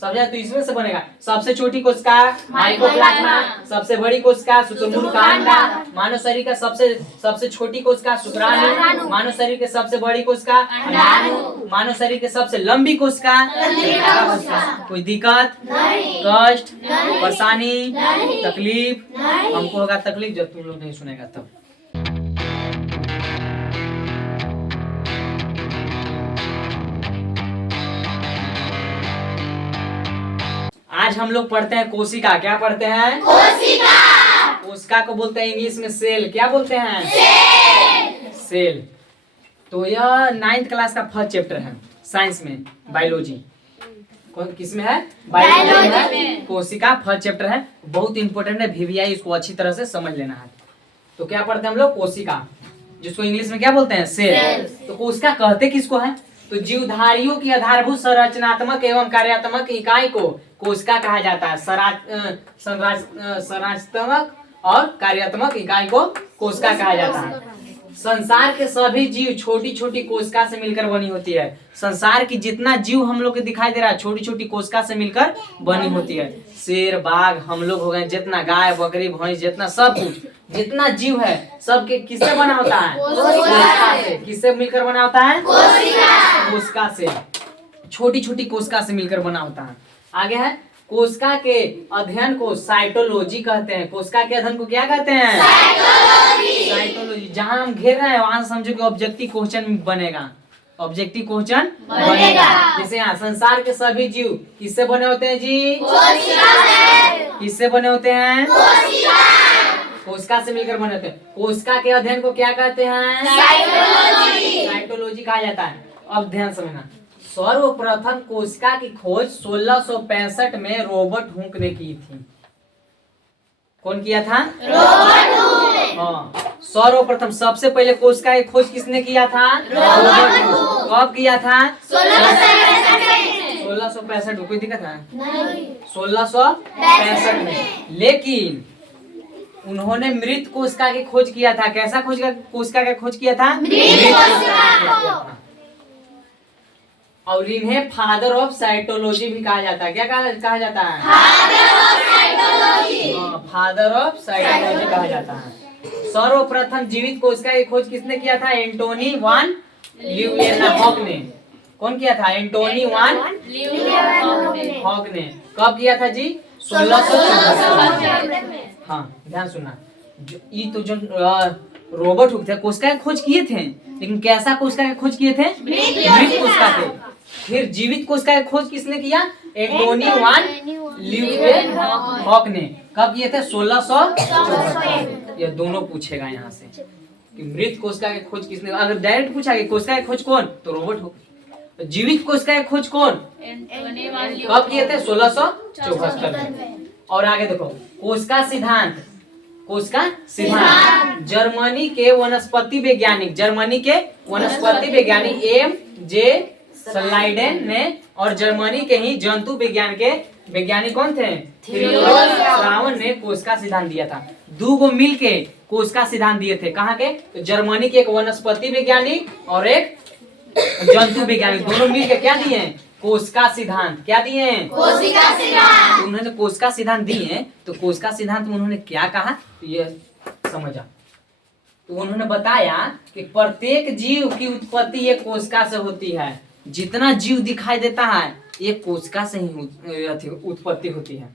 समझ आया? तो इसमें से बनेगा सबसे छोटी कोशिका माइकोप्लाज्मा, सबसे बड़ी कोशिका शुक्राणु का अंडा, मानव शरीर का सबसे छोटी कोशिका शुक्राणु, मानव शरीर के सबसे बड़ी कोशिका अंडाणु, मानव शरीर के सबसे लंबी कोशिका। कोई दिक्कत, कष्ट, परेशानी, तकलीफ? हमको होगा तकलीफ जब तुम लोग नहीं सुनेगा तब। आज हम लोग पढ़ते हैं कोशिका। क्या पढ़ते हैं? कोशिका। कोशिका को बोलते हैं इंग्लिश में सेल। क्या बोलते हैं? सेल। तो यह 9th क्लास का फर्स्ट चैप्टर है साइंस में, बायोलॉजी। किस में है? बायोलॉजी में। कोशिका फर्स्ट चैप्टर है, बहुत इंपॉर्टेंट है। VVI इसको अच्छी तरह से समझ लेना है। तो क्या पढ़ते हैं हम लोग? कोशिका, जिसको इंग्लिश में क्या बोलते हैं? सेल। तो कोशिका कहते किसको है? तो जीवधारियों की आधारभूत संरचनात्मक एवं कार्यात्मक इकाई को कोशिका कहा जाता है। संरचनात्मक और कार्यात्मक इकाई को कोशिका कहा जाता है। संसार के सभी जीव छोटी छोटी कोशिका से मिलकर बनी होती है। संसार की जितना जीव हम लोग को दिखाई दे रहा है छोटी छोटी कोशिका से मिलकर बनी होती है। शेर, बाघ, हम लोग हो गए, जितना गाय, बकरी, भैंस, जितना सब कुछ, जितना जीव है सब के किससे बना होता है? कोशिका से। किससे मिलकर बना होता है? कोशिका से। छोटी छोटी कोशिका से मिलकर बना होता है। आगे है, कोशिका के अध्ययन को साइटोलॉजी कहते हैं। कोशिका के अध्ययन को क्या कहते हैं? साइटोलॉजी। जहां हम घेर रहे हैं वहां से समझो कि ऑब्जेक्टिव क्वेश्चन बनेगा। ऑब्जेक्टिव क्वेश्चन बनेगा। जैसे यहाँ संसार के सभी जीव किससे बने होते हैं जी? किससे बने होते हैं? कोशिका से मिलकर बने होते हैं। कोशिका के अध्ययन को क्या कहते हैं? साइटोलॉजी कहा जाता है। अब ध्यान समझना, सर्वप्रथम कोशिका की खोज 1665 में रॉबर्ट हुक ने की थी। कौन किया था? Robert Hooke. हाँ, सर्वप्रथम सबसे पहले कोशिका की खोज किसने किया था? Robert Hooke. कब किया था? 1665। कोई दिक्कत है? 1665 में। लेकिन उन्होंने मृत कोशिका की खोज किया था। कैसा कोशिका का खोज किया था? मृत कोशिका। और इन्हें फादर ऑफ साइटोलॉजी भी कहा जाता है। क्या कहा जाता है? फादर ऑफ साइटोलॉजी कहा जाता है। सर्वप्रथम जीवित कोशिका की खोज किसने किया था? एंटोनी वान ल्यूवेनहॉक ने। कौन किया था? एंटोनी वान ल्यूवेनहॉक ने। कब किया था जी? 1664 में। हाँ, ध्यान सुनना। जो रॉबर्ट हुक थे, कोशिका की खोज किए थे, लेकिन कैसा कोशिका की खोज किए थे? मृत कोशिका थे। फिर जीवित कोशिका की खोज किसने किया? एंटोनी वान ल्यूवेनहॉक ने। कब किए थे? 1664। ये दोनों पूछेगा यहाँ से कि मृत कोशिका की खोज किसने। अगर डायरेक्ट पूछा कि कोशिका की खोज कौन, तो रॉबर्ट हुक। जीवित कोशिका की खोज कौन? कब किए थे? 1664 में। और आगे देखो, कोशिका सिद्धांत। कोशिका सिद्धांत जर्मनी के वनस्पति वैज्ञानिक M.J. स्लाइडेन ने और जर्मनी के ही जंतु विज्ञान के वैज्ञानिक कौन थे? थियोडोर श्रावन ने कोशिका सिद्धांत दिया था। दो को मिलके कोशिका सिद्धांत दिए थे। कहाँ के? तो जर्मनी के एक वनस्पति वैज्ञानिक और एक जंतु वैज्ञानिक, दोनों मिलके क्या दिए? कोशिका सिद्धांत। क्या दिए? कोशिका सिद्धांत। उन्होंने कोशिका सिद्धांत दिए। तो कोशिका सिद्धांत में उन्होंने क्या कहा ये समझा। तो उन्होंने बताया कि प्रत्येक जीव की उत्पत्ति एक कोशिका से होती है। जितना जीव दिखाई देता है एक कोशिका से ही उत्पत्ति होती है।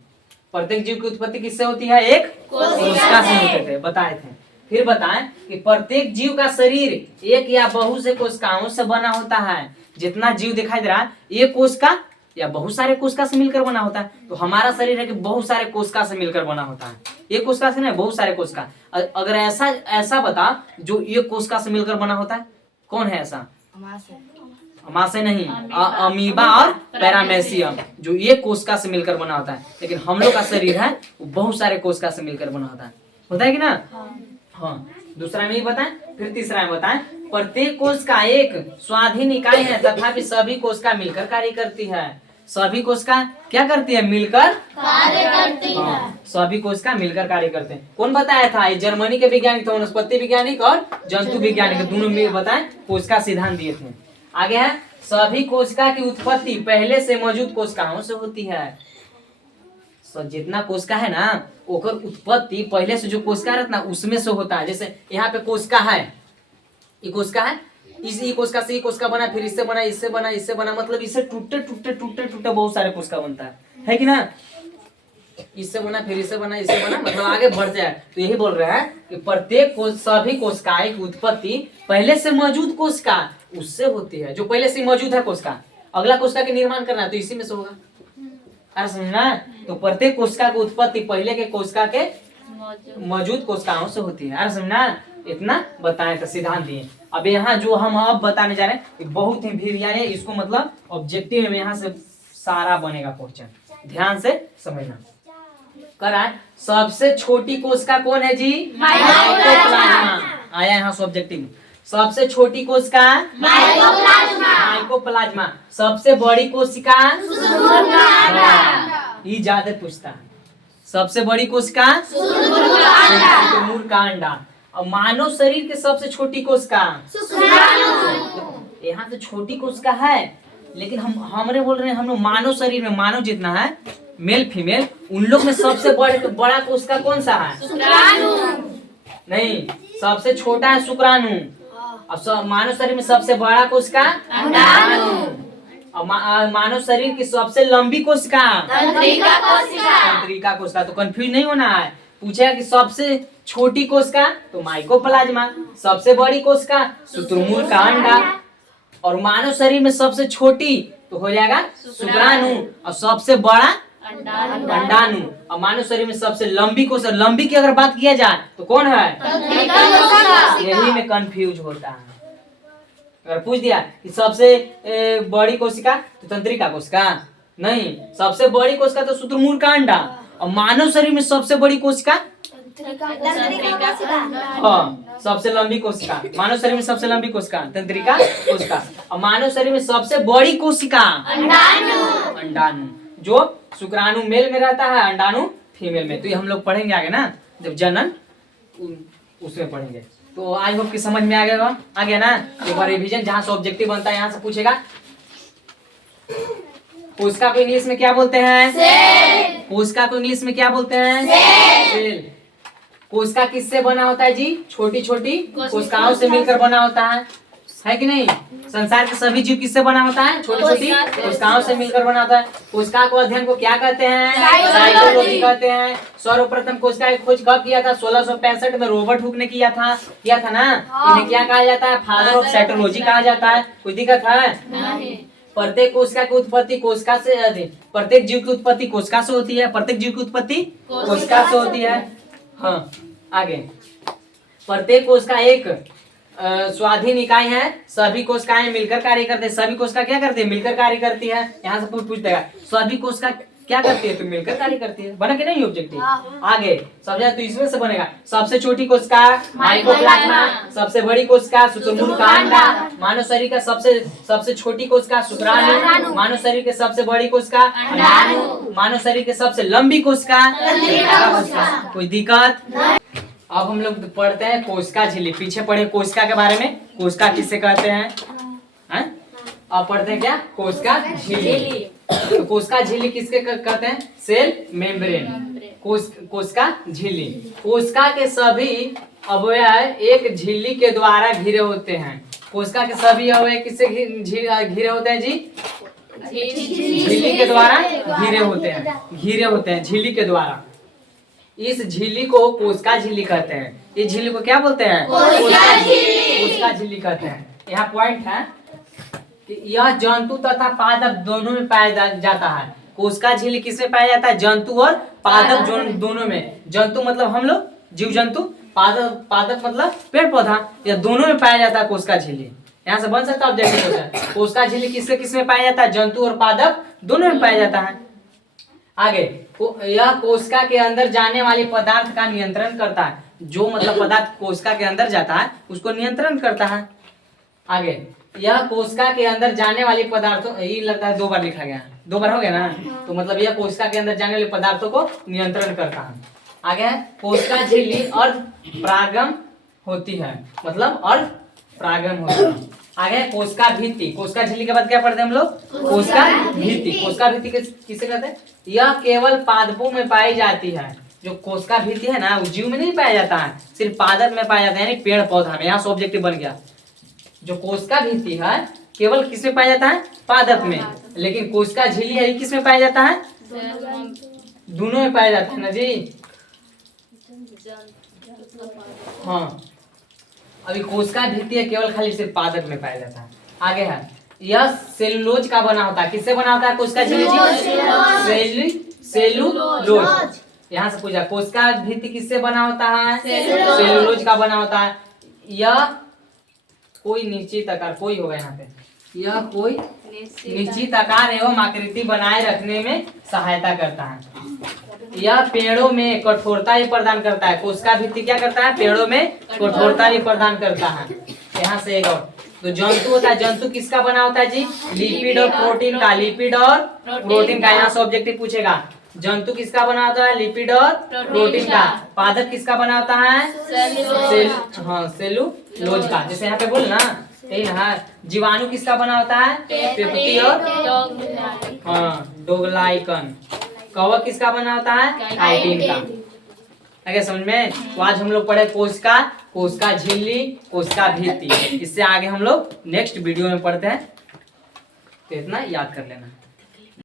प्रत्येक जीव की उत्पत्ति किससे होती है? एक कोशिका से होते थे, बताए थे। फिर बताएं कि प्रत्येक जीव का शरीर एक या बहुत से कोशिकाओं से बना होता है। जितना जीव दिखाई दे रहा है एक कोशिका या बहुत सारे कोशिका से मिलकर बना होता है। तो हमारा शरीर है कि बहुत सारे कोशिका से मिलकर बना होता है। एक कोशिका से नहीं, बहुत सारे कोशिका। अगर ऐसा बता जो एक कोशिका से मिलकर बना होता है, कौन है ऐसा? अमाशय नहीं, अमीबा और पैरामेसियम, जो एक कोशिका से मिलकर बना होता है। लेकिन हम लोग का शरीर है वो बहुत सारे कोशिका से मिलकर बना होता है कि ना? हाँ। दूसरा में बताएं, फिर तीसरा में बताएं। प्रत्येक कोशिका एक स्वाधीन इकाई है, तथापि सभी कोशिका मिलकर कार्य करती है। सभी कोशिका क्या करती है? मिलकर कार्य करती है। सभी कोशिका मिलकर कार्य करते हैं। कौन बताया था? ये जर्मनी के वैज्ञानिक थे, वनस्पति वैज्ञानिक और जंतु वैज्ञानिक, दोनों मिल बताएं कोशिका सिद्धांत दिए थे। आगे है सभी कोशिका की उत्पत्ति पहले से मौजूद कोशिकाओं से होती है। जितना कोशिका है ना ओकर उत्पत्ति पहले से जो कोशिका रहता ना उसमें से होता है। जैसे यहाँ पे कोशिका है, ये कोशिका है, इस कोशिका से ये कोशिका बना, फिर इससे बना, इससे बना, इससे बना, मतलब इससे टूटे टूटे टूटे टूटे बहुत सारे कोशिका बनता है कि ना। इससे बना, फिर इससे बना, इससे बना, मतलब आगे बढ़ जाए। तो यही बोल रहे हैं कि प्रत्येक सभी कोशिकाएं की उत्पत्ति पहले से मौजूद कोशिका उससे होती है, जो पहले से मौजूद है कोशिका। अगला कोशिका के निर्माण करना है तो इसी में से होगा। अरे समझना, तो प्रत्येक कोशिका की उत्पत्ति पहले के कोशिका के मौजूद कोशिकाओं से होती है। अरे समझना, इतना बताएं तो सिद्धांत दिए। अब यहाँ जो हम अब बताने जा रहे हैं बहुत ही भीड़ है, इसको मतलब ऑब्जेक्टिव में यहाँ से सारा बनेगा क्वेश्चन, ध्यान से समझना। कराए, सबसे छोटी कोशिका कौन है जी? माइकोप्लाज्मा। आया यहाँ से ऑब्जेक्टिव। सबसे छोटी कोशिका माइकोप्लाज्मा। सबसे बड़ी कोशिका ये ज्यादा पूछता है। सबसे बड़ी कोशिका शुतुरमुर्ग का अंडा। और मानव शरीर के सबसे छोटी कोशिका यहाँ तो छोटी कोशिका है, लेकिन हमरे बोल रहे हैं हम लोग मानव शरीर में, मानव जितना है मेल फीमेल, उन लोग में सबसे बड़ा कोशिका कौन सा है? नहीं, सबसे छोटा है शुक्राणु। और मानव शरीर में सबसे बड़ा कोशिका और मानव शरीर की सबसे लंबी कोशिका तंत्रिका कोशिका। तो कंफ्यूज नहीं होना है। पूछेगा कि सबसे छोटी कोशिका तो माइकोप्लाज्मा, सबसे बड़ी कोशिका शुतुरमुर्ग का अंडा, और मानव शरीर में सबसे छोटी तो हो जाएगा शुक्राणु, और सबसे बड़ा अंडाणु, और मानव शरीर में सबसे लंबी कोशिका, लंबी की अगर बात किया जाए तो कौन है? यही में कंफ्यूज होता है। अगर पूछ दिया कि सबसे बड़ी कोशिका तो तंत्रिका कोशिका, नहीं, सबसे बड़ी कोशिका तो शुतुरमुर्ग का अंडा, और मानव शरीर में सबसे बड़ी कोशिका हाँ, सबसे लंबी कोशिका मानव शरीर में सबसे लंबी कोशिका तंत्रिका कोशिका, और मानव शरीर में सबसे बड़ी कोशिका अंडाणु, जो शुक्राणु मेल में रहता है, अंडाणु फीमेल में। तो ये हम लोग पढ़ेंगे आगे ना, जब जनन उसमें पढ़ेंगे। तो आई होप कि समझ में आ गया ना। एक बार रिवीजन, जहाँ से ऑब्जेक्टिव बनता है यहाँ से पूछेगा कोशिका को इंग्लिश में क्या बोलते हैं? कोशिका को इंग्लिश में क्या बोलते हैं? सेल। कोशिका किससे बना होता है जी? छोटी छोटी कोशिकाओं से मिलकर बना होता है कि नहीं? संसार के सभी जीव किससे बना होता है? छोटी छोटी कोशिकाओं से मिलकर बना होता है। कोशिका को अध्ययन को क्या कहते हैं? साइटोलॉजी कहते हैं। सर्वप्रथम कोशिका की खोज कब किया था? 1665 में रॉबर्ट हुक ने किया था ना। इन्हें क्या कहा जाता है? फादर ऑफ साइटोलॉजी कहा जाता है। कोई दिक्कत है? प्रत्येक कोशिका की उत्पत्ति कोशिका से, प्रत्येक जीव की उत्पत्ति कोशिका से होती है। प्रत्येक जीव की उत्पत्ति कोशिका से होती है। हाँ, आगे प्रत्येक कोशिका एक स्वाधीन इकाई है। सभी कोशिकाएं मिलकर कार्य करते हैं। सभी कोशिका क्या करती है? मिलकर कार्य करती है। यहाँ से पूछ देगा सभी कोशिका क्या करती है? तो मिलकर कार्य करती है। बना के नहीं ऑब्जेक्टिव? आगे समझा तो इसमें से बनेगा सबसे छोटी कोशिका माइकोप्लाज्मा, सबसे बड़ी कोशिका शुतुरमुर्ग का अंडा, मानव शरीर का सबसे छोटी कोशिका शुक्राणु, मानव शरीर के सबसे बड़ी कोशिका अंडाणु, मानव शरीर के सबसे लंबी कोशिका तंत्रिका। कोई दिक्कत? अब हम लोग पढ़ते हैं कोशिका झिल्ली। पीछे पढ़े कोशिका के बारे में, कोशिका किसे कहते हैं? अब पढ़ते हैं क्या? कोशिका झिल्ली। तो कोशिका झिल्ली किसके कहते हैं? Cell membrane. कोशिका झिल्ली। कोशिका के सभी अवयव एक झिल्ली के द्वारा घिरे होते हैं। कोशिका के सभी अवयव किससे घिरे होते हैं जी? झिल्ली के द्वारा घिरे होते हैं झिल्ली के द्वारा। इस झिल्ली को कोशिका झिल्ली कहते हैं। इस झिल्ली को क्या बोलते हैं? कोशिका झिल्ली कहते हैं। यहाँ पॉइंट है कि यह जंतु तथा पादप दोनों में पाया जाता है। कोशिका झिल्ली किसमें पाया जाता है? जंतु और पादप दोनों में। जंतु मतलब हम लोग जीव जंतु, पादप मतलब पेड़ पौधा, यह दोनों में पाया जाता है कोशिका झिल्ली। यहाँ से बन सकता है ऑब्जेक्टिव होता है। कोशिका झिल्ली किसमें पाया जाता है? जंतु और पादप दोनों में पाया जाता है। आगे यह कोशिका के अंदर जाने वाले पदार्थ का नियंत्रण करता है। जो मतलब पदार्थ कोशिका के अंदर जाता है उसको नियंत्रण करता है। आगे यह कोशिका के अंदर जाने वाले पदार्थों, ये लगता है 2 बार लिखा गया है, 2 बार हो गया ना। तो मतलब यह कोशिका के अंदर जाने वाले पदार्थों को नियंत्रण करता है। आगे है कोशिका झिल्ली अर्ध परागम होती है, मतलब अर्ध परागम होती है। आगे है कोशिका भित्ति। कोशिका झिल्ली के बाद क्या पढ़ते हैं हम लोग? कोशिका भित्ति। कोशिका भित्ति किसे कहते हैं? यह केवल पादपों में पाई जाती है। जो कोशिका भित्ति है ना, वो जीव में नहीं पाया जाता है, सिर्फ पादप में पाया जाता है, यानी पेड़ पौधा में। यहाँ से ऑब्जेक्टिव बन गया। जो कोशिका भित्ति है केवल किस में पाया जाता है? पादप में। लेकिन कोशिका झिल्ली है किस में पाया जाता है? दोनों में पाया जाता है ना जी। हाँ, अभी कोशिका भित्ति है केवल खाली सिर्फ पादप में पाया जाता है। आगे है, यह सेलुलोज का बना होता है। किससे बना होता है कोशिका झिल्ली? सेलुलोज। यहाँ से पूछा कोशिका भित्ति किससे बना होता है? सेलुलोज का बना होता है। यह कोई निश्चित आकार, कोई होगा यहाँ पे, यह कोई निश्चित आकार एवं आकृति बनाए रखने में सहायता करता है। यह पेड़ों में कठोरता भी प्रदान करता है। कोशिका भित्ति क्या करता है? पेड़ों में कठोरता भी प्रदान करता है। यहाँ से एक और, तो जंतु होता है। जंतु किसका बना होता है जी? लिपिड और प्रोटीन का। लिपिड और प्रोटीन का। यहाँ से ऑब्जेक्टिव पूछेगा। जंतु किसका बना होता है? लिपिड और प्रोटीन का। पादप किसका बना होता है? सेलुलोज का। जैसे यहाँ पे बोल ना, यही ना। जीवाणु किसका बना होता है? पेप्टी और डोगलाइकन। कवक किसका बना होता है? काइटिन का। आगे समझ में? तो आज हम लोग पढ़े कोशिका, कोशिका झिल्ली, कोशिका भित्ति। इससे आगे हम लोग नेक्स्ट वीडियो में पढ़ते हैं, तो इतना याद कर लेना।